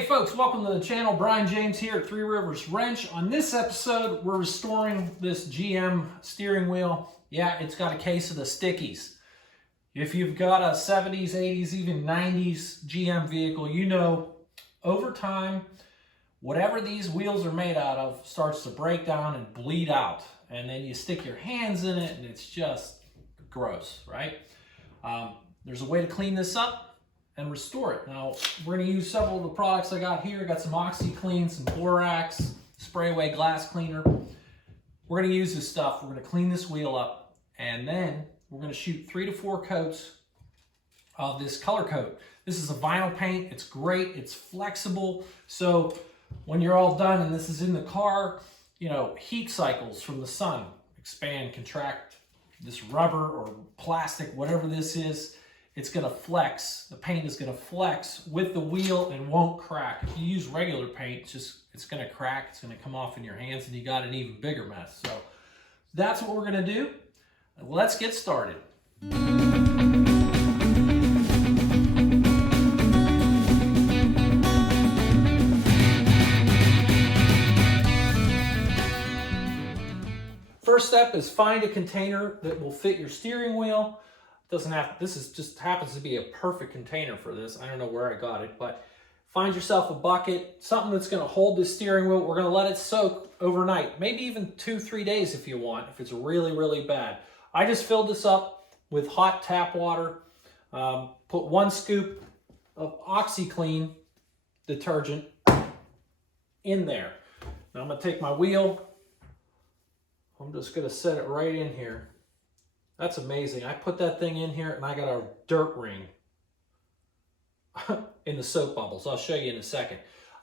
Hey folks, welcome to the channel. Brian James here at Three Rivers Wrench. On this episode, we're restoring this GM steering wheel. Yeah, it's got a case of the stickies. If you've got a 70s, 80s, even 90s GM vehicle, you know over time, whatever these wheels are made out of starts to break down and bleed out. And then you stick your hands in it and it's just gross, right? There's a way to clean this up and restore it. Now, we're going to use several of the products I got here. I got some OxiClean, some Borax, spray away glass cleaner. We're going to use this stuff. We're going to clean this wheel up, and then we're going to shoot 3 to 4 coats of this color coat. This is a vinyl paint. It's great. It's flexible. So when you're all done and this is in the car, you know, heat cycles from the sun expand, contract this rubber or plastic, whatever this is. It's going to flex. The paint is going to flex with the wheel and won't crack. If you use regular paint, it's going to crack. It's going to come off in your hands and you got an even bigger mess. So that's what we're going to do. Let's get started. First step is find a container that will fit your steering wheel. Doesn't have, this is just happens to be a perfect container for this. I don't know where I got it, but find yourself a bucket, something that's going to hold this steering wheel. We're going to let it soak overnight, maybe even 2-3 days if you want, if it's really, really bad. I just filled this up with hot tap water, put 1 scoop of OxiClean detergent in there. Now I'm going to take my wheel. I'm just going to set it right in here. That's amazing. I put that thing in here and I got a dirt ring in the soap bubbles. I'll show you in a second.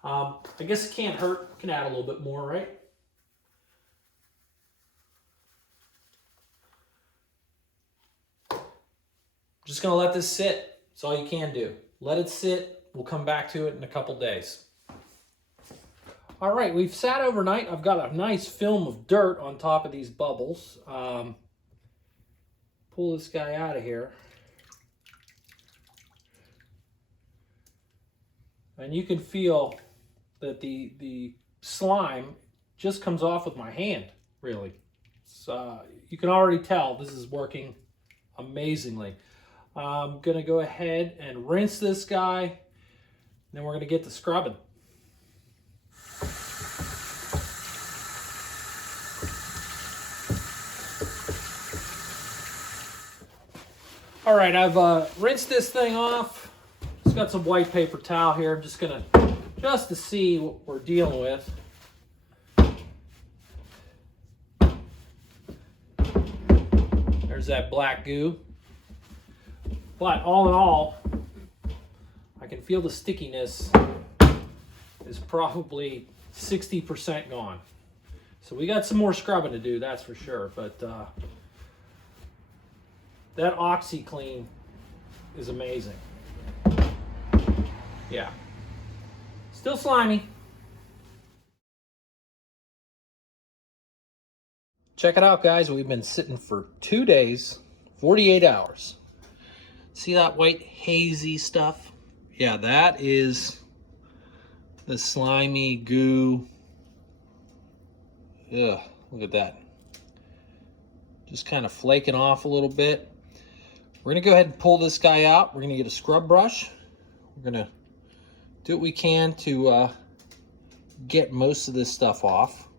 I guess it can't hurt. Can add a little bit more, right? Just gonna let this sit. That's all you can do. Let it sit. We'll come back to it in a couple days. All right, we've sat overnight. I've got a nice film of dirt on top of these bubbles. Pull this guy out of here. And you can feel that the slime just comes off with my hand, really. So you can already tell this is working amazingly. I'm gonna go ahead and rinse this guy, then we're gonna get to scrubbing. All right, I've rinsed this thing off. It's got some white paper towel here. I'm just gonna, just to see what we're dealing with. There's that black goo. But all in all, I can feel the stickiness is probably 60% gone. So we got some more scrubbing to do, that's for sure. But that OxiClean is amazing. Yeah. Still slimy. Check it out, guys. We've been sitting for 2 days, 48 hours. See that white hazy stuff? Yeah, that is the slimy goo. Ugh, look at that. Just kind of flaking off a little bit. We're gonna go ahead and pull this guy out. We're gonna get a scrub brush. We're gonna do what we can to get most of this stuff off.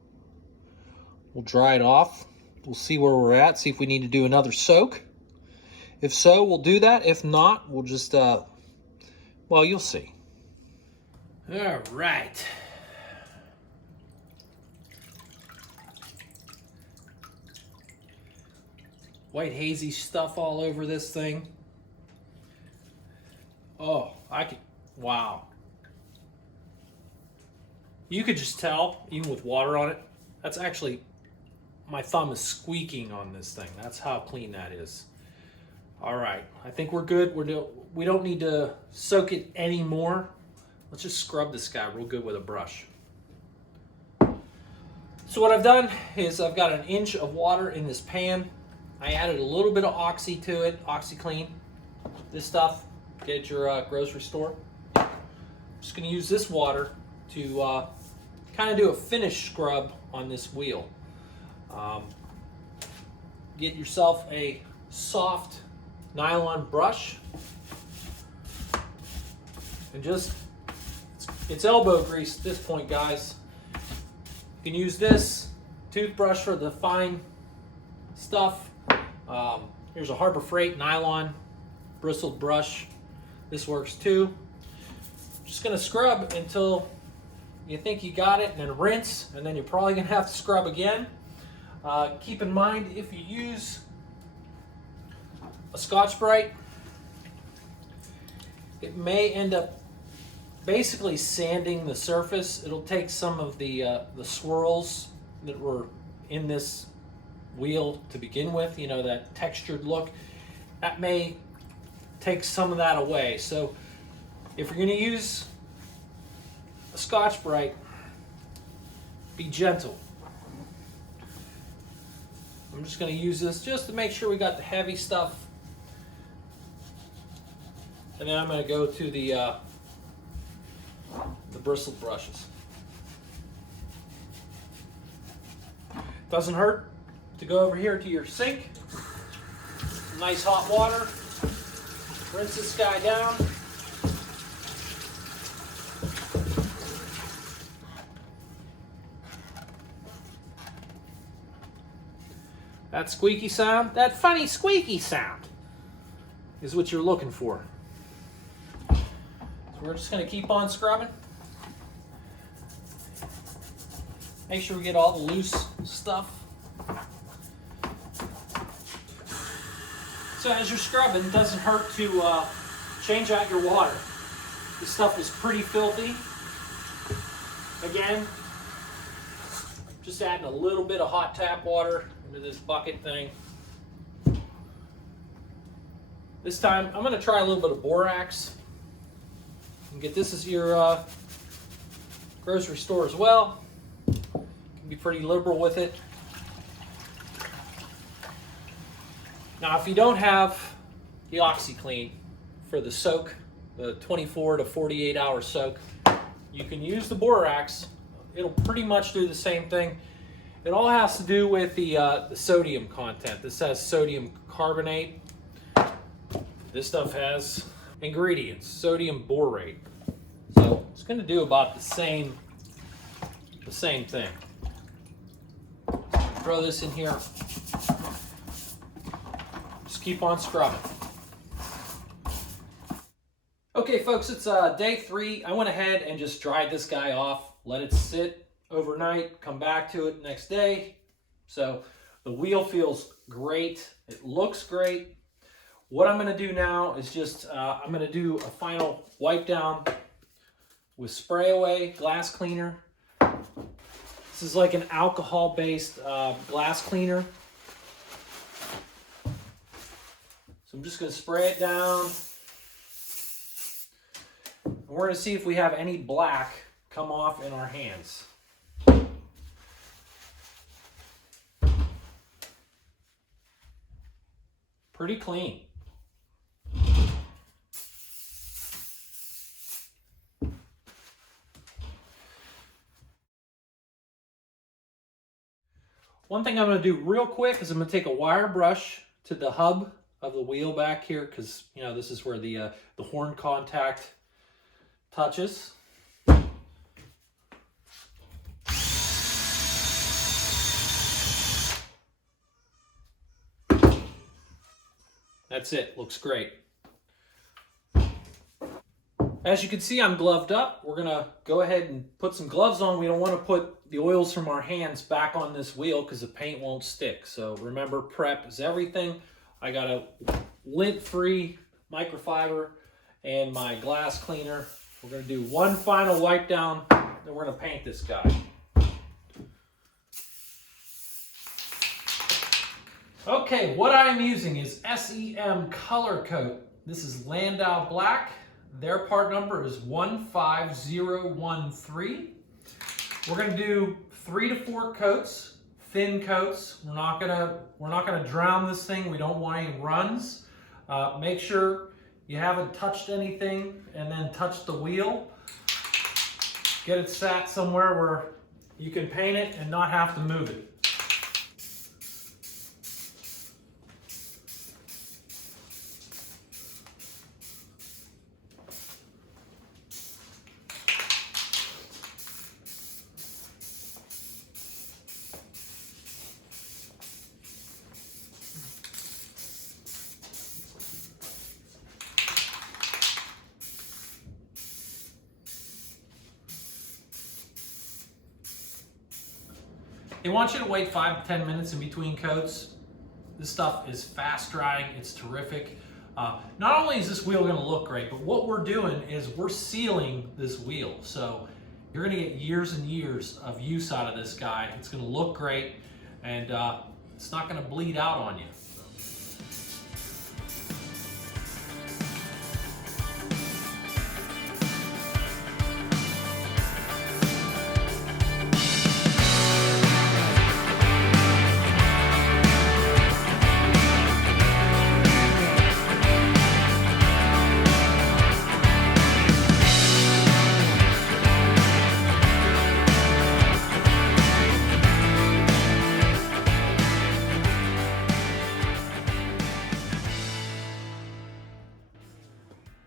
We'll dry it off. We'll see where we're at, see if we need to do another soak. If so, we'll do that. If not, we'll just, well, you'll see. All right. White hazy stuff all over this thing. Oh, wow. You could just tell, even with water on it, that's actually, my thumb is squeaking on this thing. That's how clean that is. All right, I think we're good. We don't need to soak it anymore. Let's just scrub this guy real good with a brush. So what I've done is I've got 1 inch of water in this pan. I added a little bit of Oxy to it, OxiClean. This stuff, get at your grocery store. just going to use this water to kind of do a finish scrub on this wheel. Get yourself a soft nylon brush and just, it's elbow grease at this point, guys. You can use this toothbrush for the fine stuff. Here's a Harbor Freight nylon bristled brush. This works too. Just gonna scrub until you think you got it, and then rinse, and then you're probably gonna have to scrub again. Keep in mind, if you use a Scotch-Brite, it may end up basically sanding the surface. It'll take some of the swirls that were in this wheel to begin with, you know, that textured look. That may take some of that away. So if you're going to use a Scotch-Brite, be gentle. I'm just going to use this just to make sure we got the heavy stuff. And then I'm going to go to the bristled brushes. Doesn't hurt to go over here to your sink. Nice hot water. Rinse this guy down. That squeaky sound, that funny squeaky sound, is what you're looking for. So we're just going to keep on scrubbing. Make sure we get all the loose stuff. So as you're scrubbing, it doesn't hurt to change out your water. This stuff is pretty filthy. Again, just adding a little bit of hot tap water into this bucket thing. This time, I'm going to try a little bit of borax. You can get this at your grocery store as well. You can be pretty liberal with it. Now, if you don't have the OxiClean for the soak, the 24 to 48 hour soak, you can use the borax. It'll pretty much do the same thing. It all has to do with the sodium content. This has sodium carbonate. This stuff has ingredients, sodium borate. So it's going to do about the same thing. Throw this in here. Just keep on scrubbing. Okay, folks, it's day 3. I went ahead and just dried this guy off, let it sit overnight, come back to it next day. So the wheel feels great. It looks great. What I'm going to do now is just, I'm going to do a final wipe down with Spray Away glass cleaner. This is like an alcohol-based glass cleaner. So I'm just going to spray it down. And we're going to see if we have any black come off in our hands. Pretty clean. One thing I'm going to do real quick is I'm going to take a wire brush to the hub of the wheel back here, because you know this is where the horn contact touches. That's it. Looks great. As you can see, I'm gloved up. We're going to go ahead and put some gloves on. We don't want to put the oils from our hands back on this wheel because the paint won't stick. So remember, prep is everything. I got a lint-free microfiber and my glass cleaner. We're going to do one final wipe down, then we're going to paint this guy. Okay, what I'm using is SEM Color Coat. This is Landau Black. Their part number is 15013. We're going to do 3 to 4 coats, thin coats. We're not gonna drown this thing. We don't want any runs. Make sure you haven't touched anything and then touch the wheel. get it sat somewhere where you can paint it and not have to move it. They want you to wait 5 to 10 minutes in between coats. This stuff is fast drying, it's terrific. Not only is this wheel gonna look great, but what we're doing is we're sealing this wheel. So you're gonna get years and years of use out of this guy. It's gonna look great, and it's not gonna bleed out on you.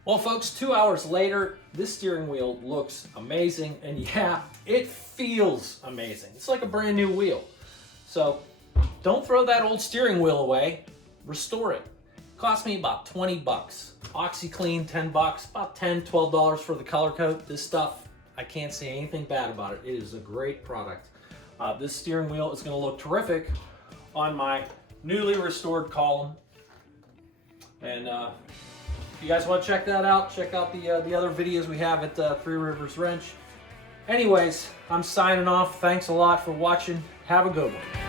Well, folks, 2 hours later, this steering wheel looks amazing, and yeah, it feels amazing. It's like a brand new wheel. So don't throw that old steering wheel away, restore it. Cost me about 20 bucks. OxiClean, 10 bucks, about $10, $12 for the color coat. This stuff, I can't say anything bad about it. It is a great product. This steering wheel is gonna look terrific on my newly restored column. And if you guys want to check that out, check out the other videos we have at Three Rivers Wrench. Anyways, I'm signing off. Thanks a lot for watching. Have a good one.